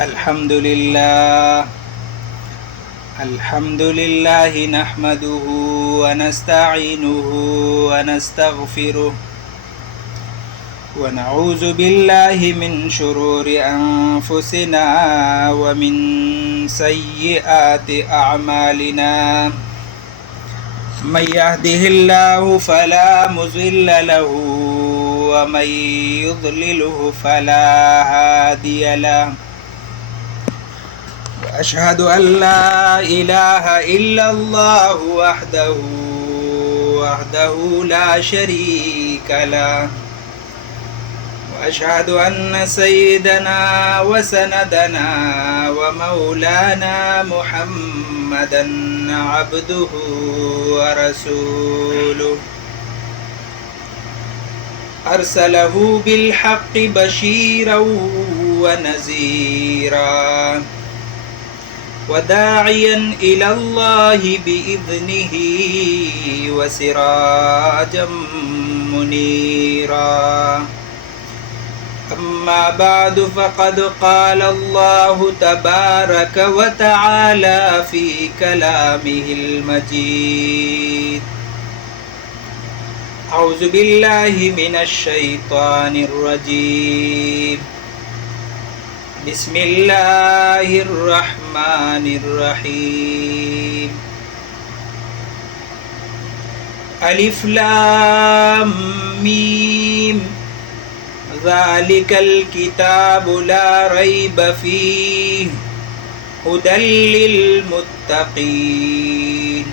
الحمد لله الحمد لله نحمده ونستعينه ونستغفره ونعوذ بالله من شرور أنفسنا ومن سيئات أعمالنا من يهده الله فلا مضل له ومن يضلله فلا هادي له وأشهد أن لا إله إلا الله وحده لا شريك له وأشهد أن سيدنا وسندنا ومولانا محمدا عبده ورسوله أرسله بالحق بشيرا ونذيرا وداعيا إلى الله بإذنه وسراجا منيرا أما بعد فقد قال الله تبارك وتعالى في كلامه المجيد أعوذ بالله من الشيطان الرجيم بسم الله الرحمن الرحيم ألف لام ميم ذلك الكتاب لا ريب فيه هدى للمتقين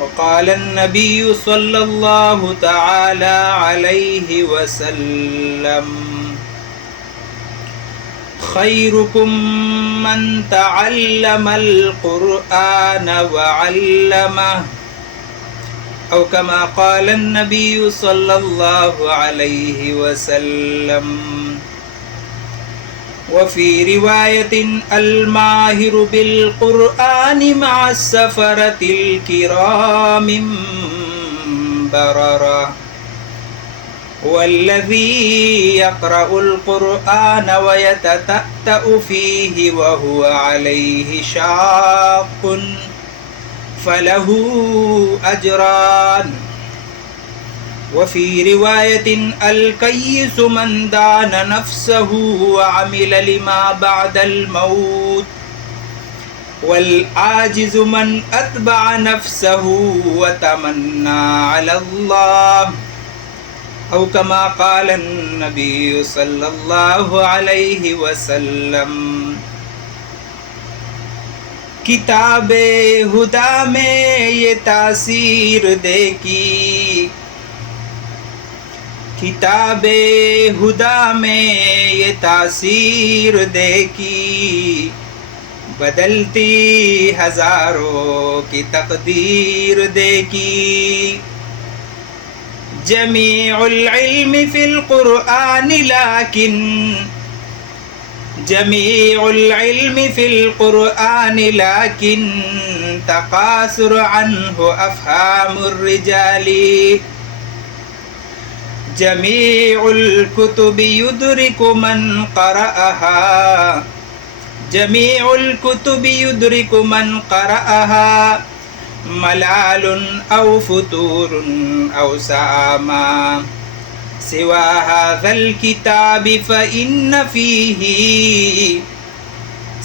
وقال النبي صلى الله تعالى عليه وسلم خيركم من تعلم القرآن وعلمه أو كما قال النبي صلى الله عليه وسلم وفي رواية الماهر بالقرآن مع السفرة الكرام بررة والذي يقرأ القرآن ويتتأتأ فيه وهو عليه شاق فله أجران وفي رواية الكيس من دان نفسه وعمل لما بعد الموت والعاجز من أتبع نفسه وتمنى على الله أو كما قال النبي صلى الله عليه وسلم किताब हुदा में ये तासीर देखी किताब हुदा में ये तासीर देखी बदलती हजारों की तकदीर देखी जमीउल इल्म फिल कुरआन लाकिन जमीउल इल्म फिल कुरआन लाकिन तकासुर अन्हु अफहामुर रिजाली जमीउल कुतुबि युदरिकु मन क़रअहा जमीउल कुतुबि युदरिकु मन क़रअहा मलालुन औ फुतूरुन औ सामा सिवा हाज़ल किताब फ़इन्न फ़ीही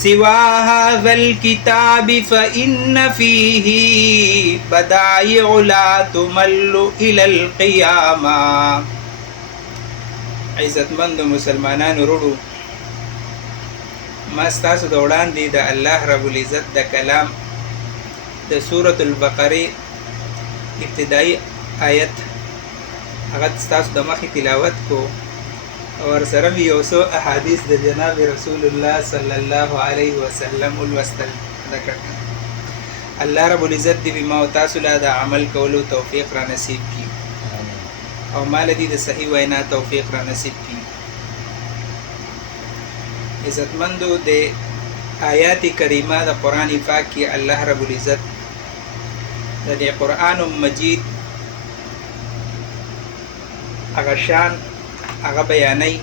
सिवा हाज़ल किताब फ़इन्न फ़ीही बदाइउ ला तुमल्लु इलल क़ियामा इज़्ज़तमंद मुसलमानान रुडू मस्तासु दौड़ान दी द अल्लाह रब्बुल इज़्ज़त द कलाम द सूरतुल बक़रा इब्तिदाई आयत अगत स्तास दमखी तिलावत को और सरम योसो अहादीस द जनाब रसूलुल्लाह सल्लल्लाहु अलैहि वसल्लम उलवस्तल ذكر अल्लाह रब्बुल इज़्ज़त दी बिमा तासुला द अमल कौलो तौफीक रा नसीब की और माल दी द सही वैना तौफीक रा नसीब की इज़्ज़तमंदो दे आयात करीमा द कुरान पाक की अल्लाह रब्बुल इज़्ज़त द कुरान मजीद هغه شان هغه بیانای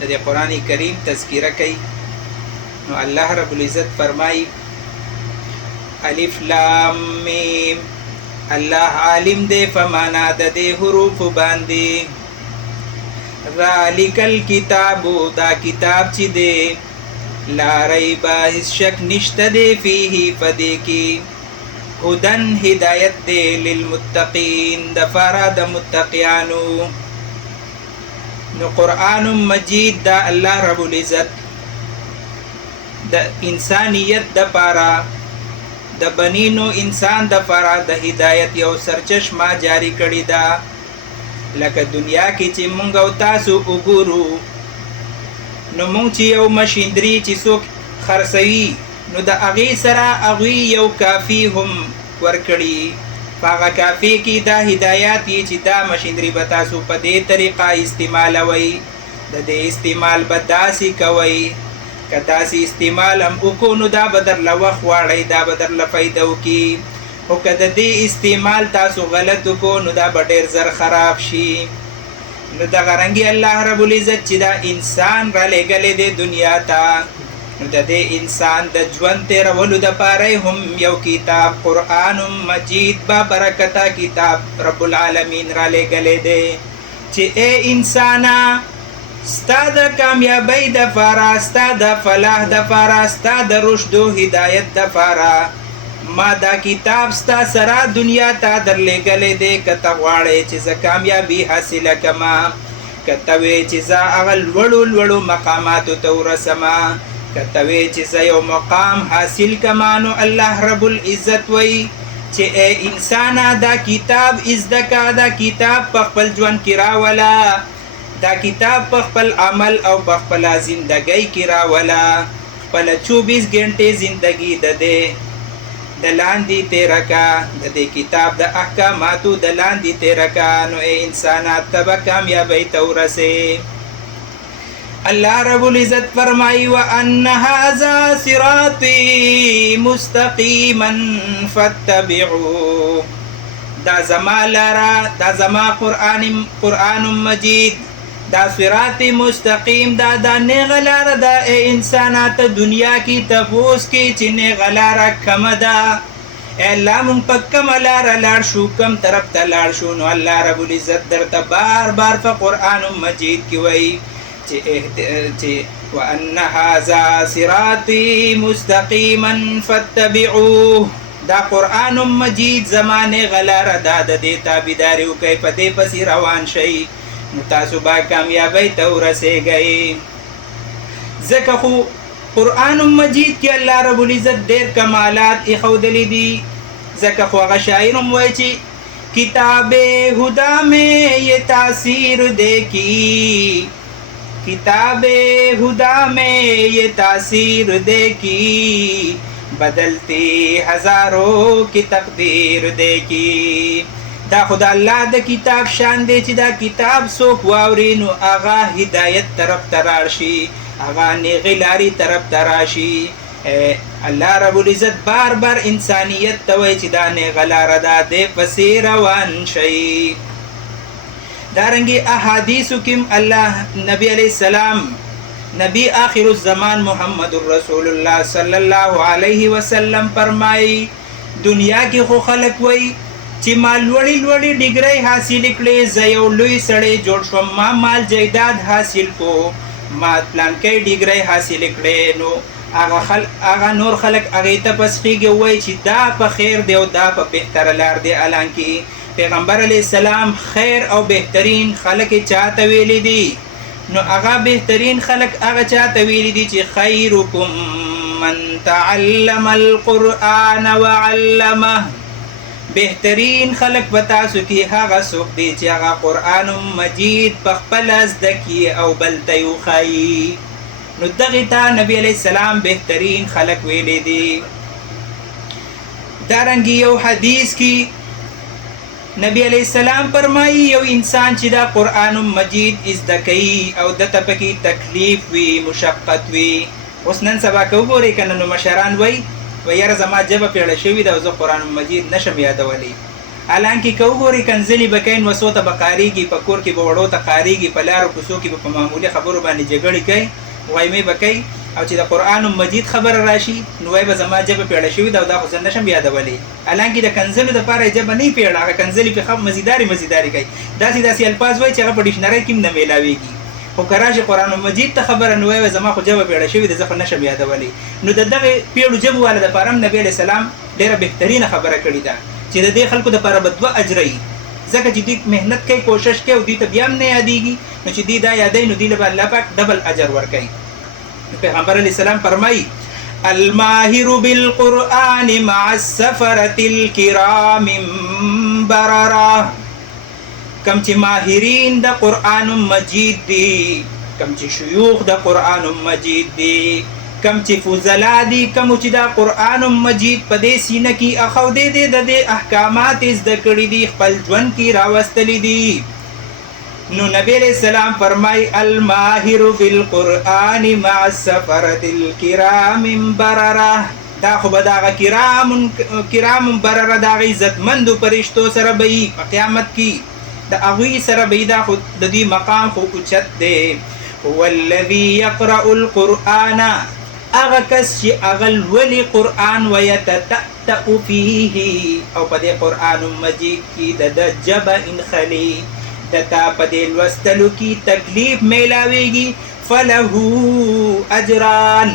د قرآن کریم تذکره کوي. نو الله رب العزت فرمایي الف لام میم، الله عالم دی فمانا د دې حروف باندې. ذالک الکتاب، دا کتاب چې دی لا ریب هیڅ شک نشته دی فیه پدې کې، هدن هدایت دی للمتقین د پاره د متقیانو. نو قرآن مجید دا الله رب العزت د انسانیت د پاره د بنینو انسان د پاره د هدایت یو سرچشمه جاری کړی ده. لکه دنیا کې چې مونږ او تاسو وګورو، نو مونږ چې یو مشینری چې څوک خرڅوي نو د هغې سره هغوی یو کافي هم ورکړي، په هغه کافي کې دا هدایات یې چې دا مشینری به تاسو په دې طریقه استعمالوئ، د دې استعمال به داسې کوئ، که داسې استعمال هم وکړو نو دا به درله وخت غواړئ، دا به درله فایده وکړي، خو که د دې استعمال تاسو غلط وکړو نو دا به ډېر زر خراب شي. نو دغه رنګې الله رب العزت چې دا انسان را لېږلی دی دنیا ته، نو د دې انسان د ژوند تېرولو دپاره هم یو کتاب قرآن مجید با برکته کتاب رب العالمین را لېږلی دی چې ای انسانه ستا د کامیابۍ دپاره، ستا د فلاح دپاره، ستا د رشد و هدایت دپاره ما دا کتاب ستا سره دنیا ته درلېږلی دی. که ته غواړې چې زه کامیابي حاصله کړمه، که ته وې چې زه هغه لوړو لوړو مقاماتو ته ورسمه، که ته وې چې زه یو مقام حاصل کړمه، نو الله رب العزت وایي چې ای انسانه دا کتاب زده کړه، دا کتاب په خپل ژوند کې راوله، دا کتاب په خپل عمل او په خپله زندګۍ کې راوله، خپله 24 ګنټې زندګي د دې د لاندې تېره کړه، د دې کتاب د احکاماتو د لاندې تېره کړه، نو ای انسانه ته به کامیابۍ ته ورسې. الله رب العزت فرمایي وان هذا صراطي مستقیما فاتبعوه، دا زما لاره، دا زما قرآن مجید، دا صراط مستقیم، دا نیغه لاره ده. ای انسانه ته دنیا کې تپوس کې چې نیغه لاره کومه ده، ای الله مونږ په کومه لاره لاړ شو، کوم طرف ته لاړ شو؟ نو الله رب العزت درته بار بار په قرآن مجید کې وایي چې وان هذا صراطي مستقیما فاتبعوه، دا قرآن مجید زمانه غلاره دا د دې تابعداري وکئ، په دې پسې روان شئ، نو تاسو به کامیابۍ ته ورسېږئ. ځکه خو قرآن مجید کې الله رب العزت ډېر کمالات ایښودلی دي. ځکه خو هغه شاعر هم وایي چې کتاب هدا میں یہ تاثیر دیکھی، کتاب ہدا میں یہ تاثیر دیکھی، بدلتی ہزاروں کی تقدیر دیکھی. دا خدا الله د کتاب شان دی چې دا کتاب څوک واوري نو هغه هدایت طرف ته راشي، هغه نیغې لارې طرف ته راشي. الله رب العزت بار بار انسانیت ته وایي چې دا نیغه لاره ده، دې پسې روان شئ. دارنګې احادیثو کې الله نبی علیه السلام، نبی آخر الزمان محمد رسول الله صلی الله علیه وسلم فرمایي دنیا کې خو خلک وایي چې ما لوړې لوړې ډګرۍ حاصل کړې، زه یو لوی سړی جوړ شوم، ما مال جایداد حاصل کو، ما پلانکۍ ډګرۍ حاصل کړې، نو هغه نور خلک هغې ته پس خیږي وایي چې دا په خیر دی او دا په بهتره لار دی. حالانکې پیغمبر علیه السلام خیر او بهترین خلک یې چاته ویلی دي؟ نو هغه بهترین خلک هغه چاته ویلی دي چې خیرکم من تعلم القرآن وعلمه، بهترین خلق په تاسو کې هغه څوک دی چې هغه قرآن مجید په خپله زده کړي او بل ته یې وښایي. نو دغې ته نبي علیه السلام بهترین خلق ویلی دي. دارنګې یو حدیث کې نبی علیه السلام فرمایي یو انسان چې دا قرآن مجید زده کوي او دته پکې تکلیف وي، مشقت وي. اوس نن سبا که وګورئ که نه نو مشران وایي یاره زما ژبه پیړه شوې ده او زه قرآن مجید نشم یادولی، حالانکه که وګوري کنځلې به کوي، وسو ته به قاریږي، په کور کې به وړو ته قاریږي، په لارو کوڅو کې به په معمولي خبرو باندې جګړې کوي، وایمې به کوي. او چې د قرآن مجید خبره راشي نو وایي به زما ژبه پیړه شوې ده او دا خو زه نشم یادولی. حالانکې د کنځلو دپاره یې ژبه نه یې پیړه، هغه کنځلې پې مزیدارې کوي، داسې الفاظ وایي چې هغه په ډکشنرۍ کې هم نه میلاویږي. خو که راشي قرآن مجید ته خبره نو وایي زما خو ژبه پیړه شوې ده، زه خو نشم یادولی. نو د دغې پیړو ژبو والا دپاره هم نبي علیه السلام ډېره بهترینه خبره کړې ده چې د دې خلکو دپاره به 2 اجره وي، ځکه چې دوی محنت کوي، کوشش کوي او دوی ته بیا هم نه یادېږي، نو چې دوی دا یادوي نو دوی له به الله پاک ډبل اجر ورکوي. پیغمبر علیه السلام فرمایي الماهر بالقرآن مع السفرة الكرام بررا. کم چې ماهرین د قرآن مجید دي، کم چې شیوخ د قرآن مجید دي، کم چې فضلا دي، کم چې د قرآن مجید په دې سینه کې اخودې دي، د دې احکامات زده کړي دي، خپل ژوند کې راوستلي دي. نو نبی علیہ السلام فرمای الماهر بالقرآن مع السفرة الكرام بررا. دا خو به دغه کرام برره د هغې عزتمندو فرشتو سره به وي په قیامت کې، د هغوی سره به دا خو د دوی مقام خو اوچت دی. هو الذي يقرأ القرآن، هغه کس چې هغه لولي قرآن ويتتأتأ فيه، او په دې قرآن مجید کې د ژبه انخلي، دتا په دې لوستلو کې تکلیف میلاویږي، فله اجران،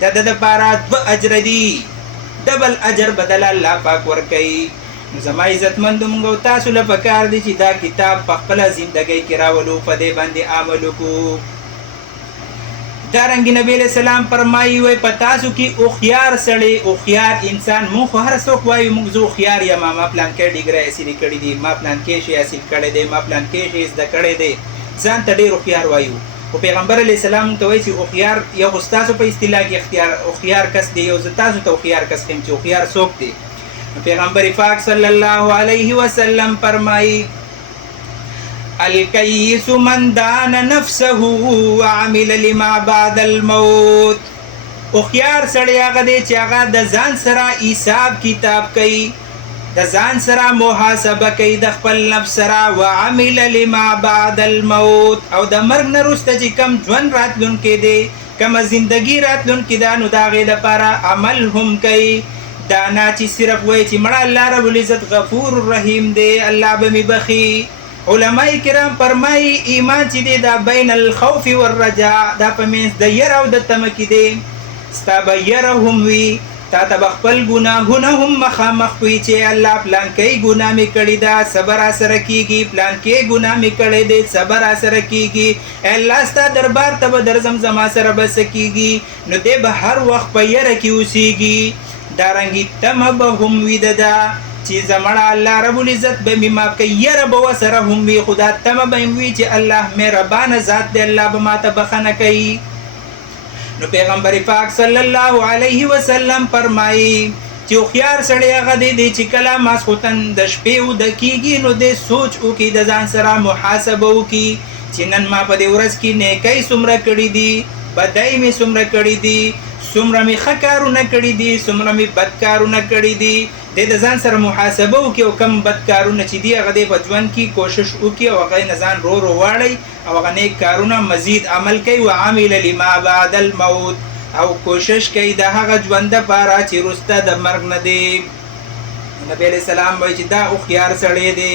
د ده دپاره 2 اجر دي، ډبل اجر بدل الله پاک ورکوي. نو زما عزتمندو موږ او تاسو له پکار دي چې دا کتاب په خپله زندګۍ کې راولو، په دې باندې عمل وکړو. دارنګې نبی علیه السلام فرمایي وایي په تاسو کې هوښیار سړی، هوښیار انسان، مونږ خو هر څوک وایو مونږ زه هوښیار یم، ما پلانکې ډیګرۍ حاصلې کړي دي، ما پلانکې شی حاصل کړی دی، ما پلانکې شی زده کړی دی، ځان ته ډېر هوښیار وایو. خو پیغمبر علیه السلام ته وایي چې هوښیار یو خو ستاسو په اصطلاح کې هوښیار کس دی، یو زه تاسو ته هوښیار کس ښیم چې هوښیار څوک دی. پیغمبر پاک صلی الله علیه وسلم فرمایي الکیس من دان نفسه وعمل لما بعد الموت. هوښیار سړی هغه دی چې هغه د ځان سره حساب کتاب کوي، د ځان سره محاسبه کوي د خپل نفس سره، وعمل لما بعد الموت، او د مرګ نه وروسته چې کم ژوند راتلونکی دی، کومه زندګي راتلونکې ده، نو د هغې دپاره عمل هم کوي. دا نه چې صرف وایي چې مړه الله رب العزت غفور رحیم دی، الله به مې بخي. علماء کرام فرمایي ایمان چې دی دا بین الخوف والرجاء، دا په منځ د یره او د تمه کې دی. ستا به یره هم وي، تا ته به خپل ګناهونه هم مخامخ وي چې الله پلانکۍ ګناه مې کړې ده، صبر راسره کېږي، پلانکۍ ګناه مې کړی دی، صبر راسره کېږي، الله ستا دربار ته به درځم، زما سره به څه کېږي. نو دی به هر وخت په یره کې اوسېږي. دارنګې تمه به هم وي د ده چې زمړه الله رب العزت به مې معاف کوي، یره به ورسره هم وي، خو دا تمه به هم وي چې الله مهربانه ذات دی، الله به ماته بخښنه کوي. نو پیغمبر پاک صلی الله علیه وسلم فرمایي چې هوښیار سړی هغه دی چې کله ماسخوتن د شپې اوده کېږي نو دی سوچ وکړي، د ځان سره محاسبه وکړي چې نن ما په دې ورځ کې نیکۍ څومره کړي دي، بدۍ مې څومره کړي دي، څومره مې ښه کارونه کړي دي، څومره مې بد کارونه کړي دي. د ځان سره محاسبه وکړي او کم بد کارونه چې دي هغه دی په ژوند کې کوشش وکړي او هغه نه ځان رو واړی او هغه نیک کارونه مزید عمل کوي. وعمل لما بعد الموت، او کوشش کوي د هغه ژوند دپاره چې وروسته د مرګ نه دی. نبی علیه السلام وایي چې دا هوښیار سړی دی.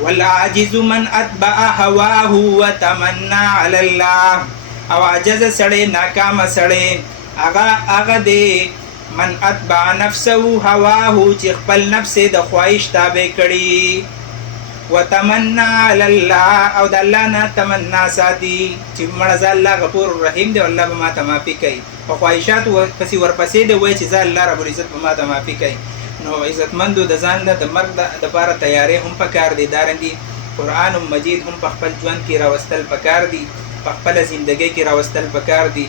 والعاجز من اتبع هواه وتمنى على الله، او عاجز سړی ناکامه سړی هغه دی من اتبع نفسه هواه چې خپل نفس د خواهش تابع کړي، وتمنى على الله، او د الله نه تمنا ساتي چې مړه زه الله غفور رحیم دی، الله به ماته معافي کوي. په خواهشاتو پسې ورپسې دی وایي چې زه الله رب العزت به ماته معافي کوي. نو عزتمندو د ځان د مرګ دپاره تیاری هم پکار دی. دارنګې قرآن مجید هم په خپل ژوند کې راوستل پکار دي، په خپله زندګۍ کې راوستل پکار دي.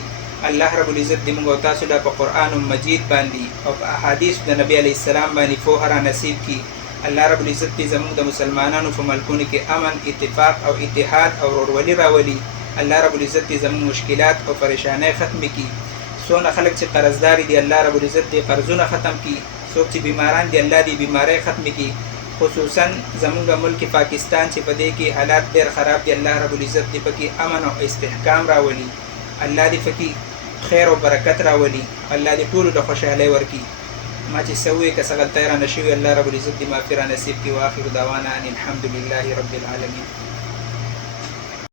الله رب العزت دې موږ او تاسو له په قرآن مجید باندې او په احادیث د نبی علیه السلام باندې پوهه را نصیب کړي. الله رب العزت دې زموږ د مسلمانانو په ملکونو کې امن، اتفاق او اتحاد او ورورولي راولي. الله رب العزت دې زموږ مشکلات او پریشانۍ ختم کړي. څونه خلک چې قرضداري دي الله رب العزت دې قرضونه ختم کړي، څوک چې بیماران دي الله دې بیماری ختم کړي. خصوصا زمونږ ملک پاکستان چې په دې کې حالات ډېر خراب دي. الله رب العزت دې پکې امن او استحکام راولي. الله دې پکې خیر او برکت راولي. الله دې ټولو ته خوشحالۍ ورکړي. ما چې څه ووایې که څه غلطۍ رانه شوي الله رب العزت دې معافي را نصیب کړي. واخر دعوانا ان الحمد لله رب العالمین.